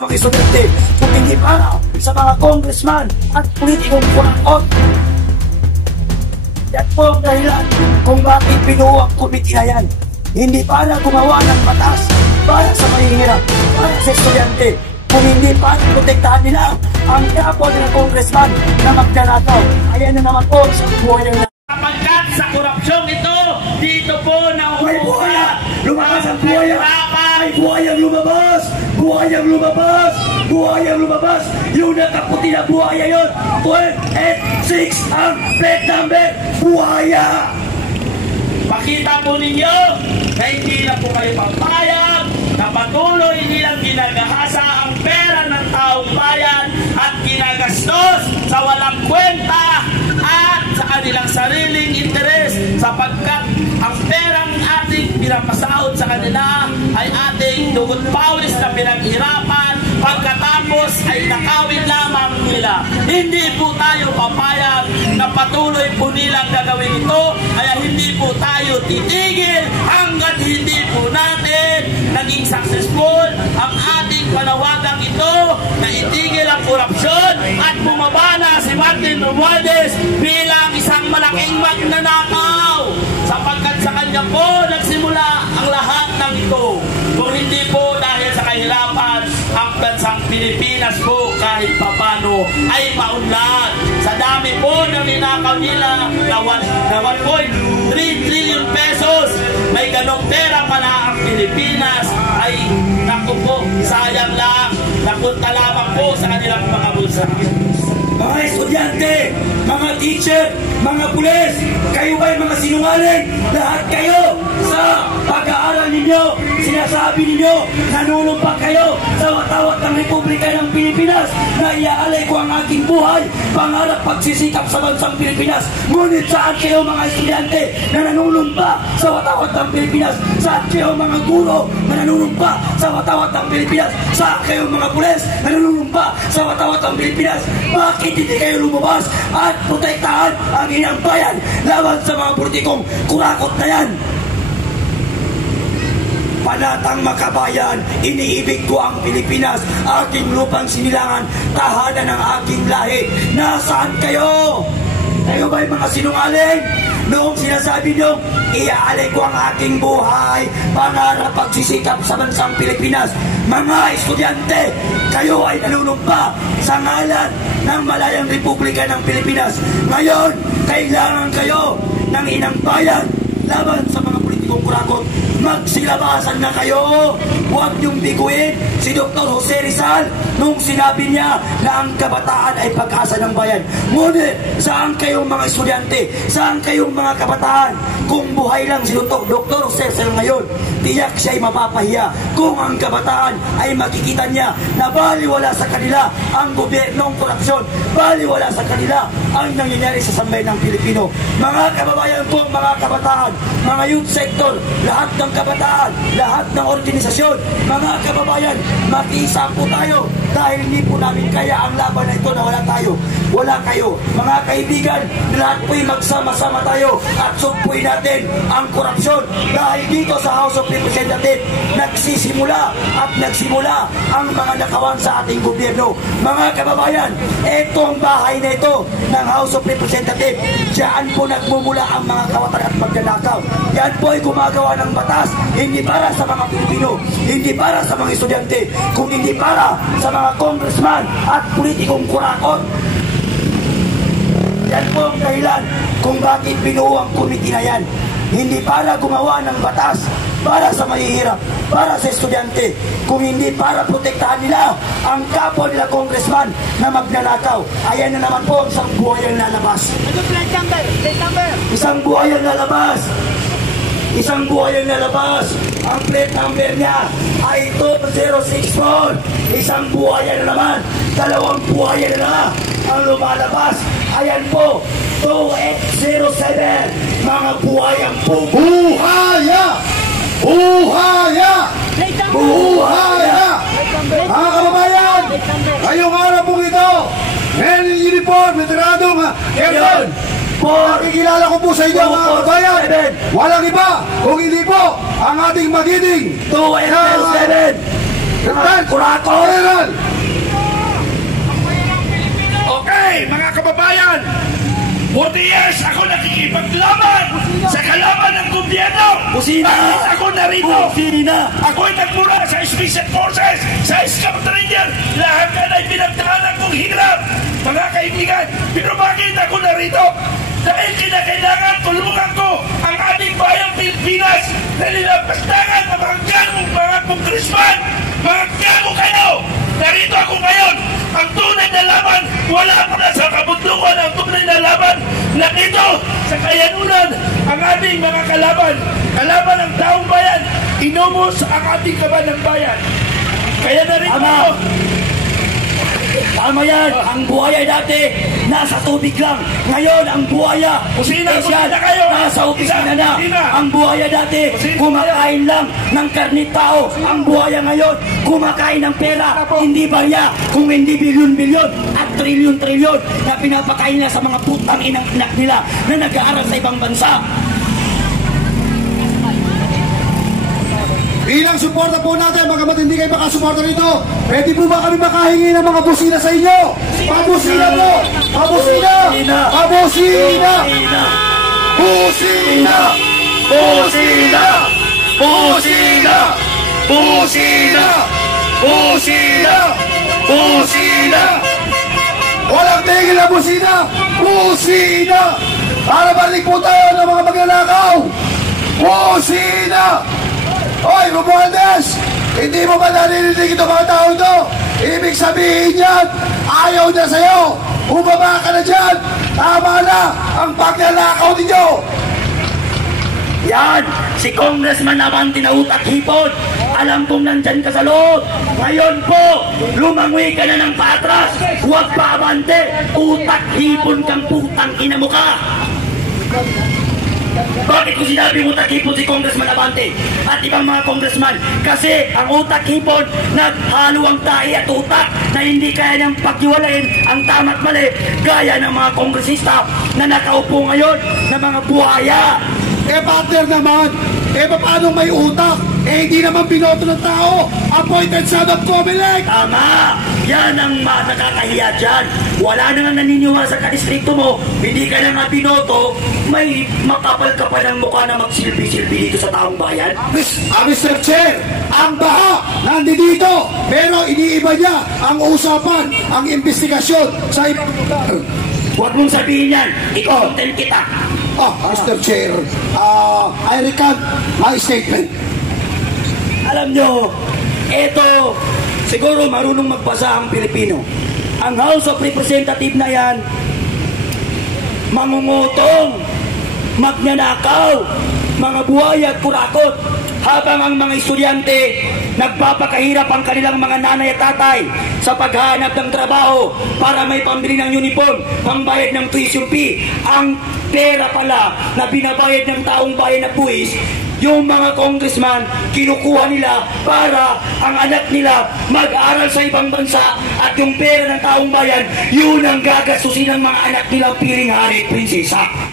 mga estudyante, kung hindi para sa mga congressman at politikong kurakot. Yan po ang dahilan kung bakit binuo ang komite na yan. Hindi para gumawa ng batas para sa mahihirap, para sa estudyante, kung hindi para protektahan nila ang kapwa ng congressman na magnanakaw. Ayan na naman po sa buhay ng sapagkat sa korupsyon ito, dito po nauulat. Lumabas ang buhaya! Ay buhayang lumabas! Buhayang lumabas! Buhayang lumabas! Yung nakaputi na buhaya yun! 1286 ang plate number! Buhaya! Pakita po ninyo na hindi na po kayo papayag na patuloy nilang ginagahasa ang pera ng taong bayan at ginagastos sa walang kwenta at sa kanilang sariling interes, sapagkat ang perang ating pinapasahod sa kanila ay ating dugot pawis na pinaghirapan, pagkatapos ay nakawin lamang nila. Hindi po tayo papayag na patuloy po nilang gagawin ito, kaya hindi po tayo titigil hanggat hindi po natin naging successful ang ating panawagang ito na itigil ang korupsyon at bumaba na si Martin Romualdez bilang isang malaking magnanakaw, sapagkat sa kanya po nagsimula ang lahat ng ito. Kung hindi po dahil sa kahirapan, ang bansang Pilipinas po kahit papano ay maunlad. Sa dami po ng ninakaw nila na 1.3 trillion pesos, may ganong pera pala ang Pilipinas, ay naku po, sayang lang, napunta lamang po sa kanilang mga bulsa. Mga estudyante, mga teacher, mga pulis, kayo ba'y mga sinungaling? Lahat kayo sa pag-aaral ninyo, sinasabi ninyo, nanunumpa kayo sa watawat ng Republika ng Pilipinas na iaalay ko ang aking buhay, pangarap pagsisikap sa bansang Pilipinas. Ngunit saan kayo mga estudyante na nanunumpa sa watawat ng Pilipinas? Saan kayo mga guro na nanunumpa sa watawat ng Pilipinas? Saan kayo mga pulis na nanunumpa sa watawat ng Pilipinas? Bakit hindi kayo lumabas at protektahan ang inyong bayan laban sa mga politikong kurakot na yan? Panatang makabayan, iniibig ko ang Pilipinas, aking lupang sinilangan, tahanan ng aking lahi. Nasaan kayo? Kayo ba'y mga sinungaling? Noong sinasabi nyo, iaalay ko ang aking buhay, pangarap pagsisikap sa bansang Pilipinas. Mga estudyante, kayo ay nanunumpa sa ngalan ng Malayang Republika ng Pilipinas. Ngayon, kailangan kayo ng inang bayan laban sa mga politikong kurakot. Magsilabasan na kayo. Huwag niyong biguin si Dr. Jose Rizal nung sinabi niya na ang kabataan ay pag-asa ng bayan. Ngunit, saan kayong mga estudyante? Saan kayong mga kabataan? Kung buhay lang si Dr. Jose Rizal ngayon, tiyak siya ay mapapahiya kung ang kabataan ay makikita niya na baliwala sa kanila ang gobyernong korupsyon, baliwala sa kanila ang nangyayari sa sambayan ng Pilipino. Mga kababayan ko, mga kabataan, mga youth sector, lahat ng kabataan, lahat ng organisasyon, mga kababayan, mag-iisa po tayo dahil hindi po namin kaya ang laban na ito na wala tayo. Wala kayo. Mga kaibigan, lahat po'y magsama-sama tayo at sumpuin natin ang korupsyon dahil dito sa House of Representatives nagsisimula at nagsimula ang mga nakawan sa ating gobyerno. Mga kababayan, itong bahay na ito ng House of Representatives, diyan po nagmumula ang mga kawatan at magnanakaw. Yan po ay gumagawa ng batas, hindi para sa mga Pilipino, hindi para sa mga estudyante, kung hindi para sa mga congressman at politikong kurakot. Yan po ang dahilan kung bakit binuo ang komite na yan. Hindi para gumawa ng batas para sa mahihirap, para sa estudyante, kung hindi para protektahan nila ang kapwa nila congressman na magnanakaw. Ayan na naman po, isang buhay ang lalabas. Isang buhay ang lalabas. Isang buhay ang lalabas. Ang plate number niya ay 2064. Isang buhay na naman. Dalawang buhay na naman ang lumalabas. Ayan po, 2807. Mga buhayang po. Buhaya! Buhaya! Buhaya! Mga kababayan, ngayong araw pong ito, men in uniform, veteranong Captain, pakikilala ko po sa inyo mga kababayan, walang iba kung hindi po ang ating magiting 2807 Kurako! General! Okay, mga kababayan, 40 years ako nakikipaglaban sa kalaban ng gobyerno. Kusina! Bakit ako narito? Kusina! Ako'y nagmula sa Special Forces, sa Scam Trainer. Lahat ka na'y pinagdaanan kong hirap. Mga kaibigan, pero bakit ako narito? Dahil kinakailangan tulungan ko ang ating bayang Pilipinas na nilapastangan ng mga gamong mga congressman. Mga gamo kayo! Narito ako ngayon! Ang tunay na laban, wala mo na sa kabundukan ang tunay na laban. Nakito sa kayanunan ang ating mga kalaban. Kalaban ng taong bayan, inumos ang ating kaban ng bayan. Kaya narito ako. Tama yan! Ang buhaya dati, nasa tubig lang. Ngayon, ang buhaya, Kusina espesyal, kayo! nasa opisina na. Kusina! Ang buhaya dati, kumakain lang ng karnit tao. Ang buhaya ngayon, kumakain ng pera. Hindi barya, kung hindi bilyon-bilyon at trilyon-trilyon na pinapakain nila sa mga putang inang anak nila na nag-aaral sa ibang bansa. Bilang suporta po natin, bagamat hindi kayo makasuporta rito, pwede po ba kami makahingi ng mga busina sa inyo? Pabusina po! Pabusina! Pabusina! Busina! Busina! Busina! Busina! Busina! Busina! Walang tigil na busina! Busina! Para balik po tayo ng mga magnanakaw! Busina! Hoy, Romualdez! Hindi mo ba narinig ito mga tao ito? Ibig sabihin yan, ayaw na sa'yo! Bumaba ka na dyan! Tama na ang pagnanakaw ninyo! Yan! Si Congressman naman tinautak hipon. Alam kong nandyan ka sa loob. Ngayon po, lumangoy ka na ng patras. Huwag pa abante. Utak hipon kang putang ina mo ka. Bakit ko sinabi utak hipon si Congressman Abante at ibang mga congressman? Kasi ang utak hipon naghalo ang tahi at utak na hindi kaya niyang paghiwalayin ang tama at mali gaya ng mga kongresista na nakaupo ngayon na mga buhaya. Partner naman, paano may utak? Hindi naman binoto ng tao, appointed son of Comelec! Tama! Yan ang nakakahiya dyan. Wala na nga naniniwala sa kadistrito mo, hindi ka na nga binoto, may makapal ka pa ng mukha na magsilbi-silbi dito sa taong bayan. Mr. Chair, ang baha nandito, pero iniiba niya ang usapan, ang investigasyon sa ibang lugar. Huwag mong sabihin yan, i-content kita. Mr. Chair, I recant my statement. Alam nyo, eto, siguro marunong magbasa ang Pilipino. Ang House of Representative na yan, mangungutong, magnanakaw, mga buhay at kurakot, habang ang mga estudyante nagpapakahirap ang kanilang mga nanay at tatay sa paghahanap ng trabaho para may pambili ng uniform, pambayad ng tuition fee. Ang pera pala na binabayad ng taong bayan na buwis, yung mga congressman, kinukuha nila para ang anak nila mag-aral sa ibang bansa at yung pera ng taong bayan, yun ang gagastusin ng mga anak nilang piling hari at prinsesa.